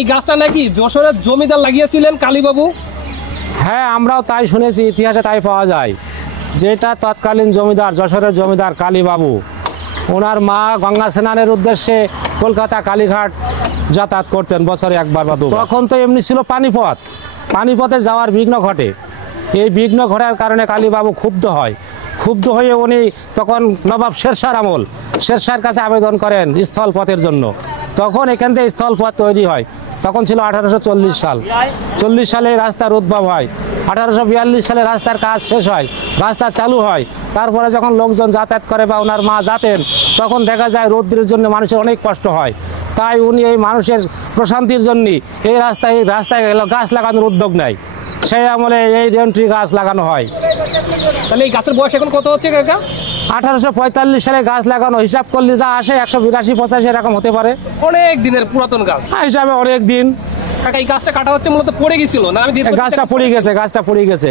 এই গাছটা নাকি যশোরের জমিদার লাগিয়েছিলেন কালীবাবু। হ্যাঁ, আমরাও তাই শুনেছি, ইতিহাসে তাই পাওয়া যায়। যেটা তৎকালীন জমিদার, যশোরের জমিদার কালীবাবু, ওনার মা গঙ্গা স্নানের উদ্দেশ্যে কলকাতা কালীঘাট যাতায়াত করতেন বছরে একবার বা দুবার। তখন তো এমনি ছিল পানিপথ, পানিপথে যাওয়ার বিঘ্ন ঘটে। এই বিঘ্ন ঘটার কারণে কালীবাবু ক্ষুব্ধ হয়। ক্ষুব্ধ হয়ে উনি তখন নবাব শেরশাহর আমল, শেরশাহর কাছে আবেদন করেন স্থলপথের জন্য। তখন এখান থেকে স্থলপথ তৈরি হয়। তখন ছিল 1840 সাল। 40 সালে রাস্তার উদ্ভব হয়। 1842 সালে রাস্তার কাজ শেষ হয়, রাস্তা চালু হয়। তারপরে যখন লোকজন যাতায়াত করে বা ওনার মা যাতেন, তখন দেখা যায় রৌদ্রের জন্য মানুষের অনেক কষ্ট হয়। তাই উনি এই মানুষের প্রশান্তির জন্য এই রাস্তায় গাছ লাগানোর উদ্যোগ নেয়। সেই আমলে এই রেন্ট্রি গাছ লাগানো হয়। তাহলে এই গাছের বয়স এখন কত হচ্ছে কাকা? 1845 সালে গাছ লাগানো, হিসাব করলে যা আসে 182-85 এরকম হতে পারে। অনেক দিনের পুরাতন গাছ হিসাবে অনেক দিন। কাকা এই গাছটা কাটা হচ্ছে মূলত পড়ে গেছিল না? আমি গাছটা পড়ে গেছে।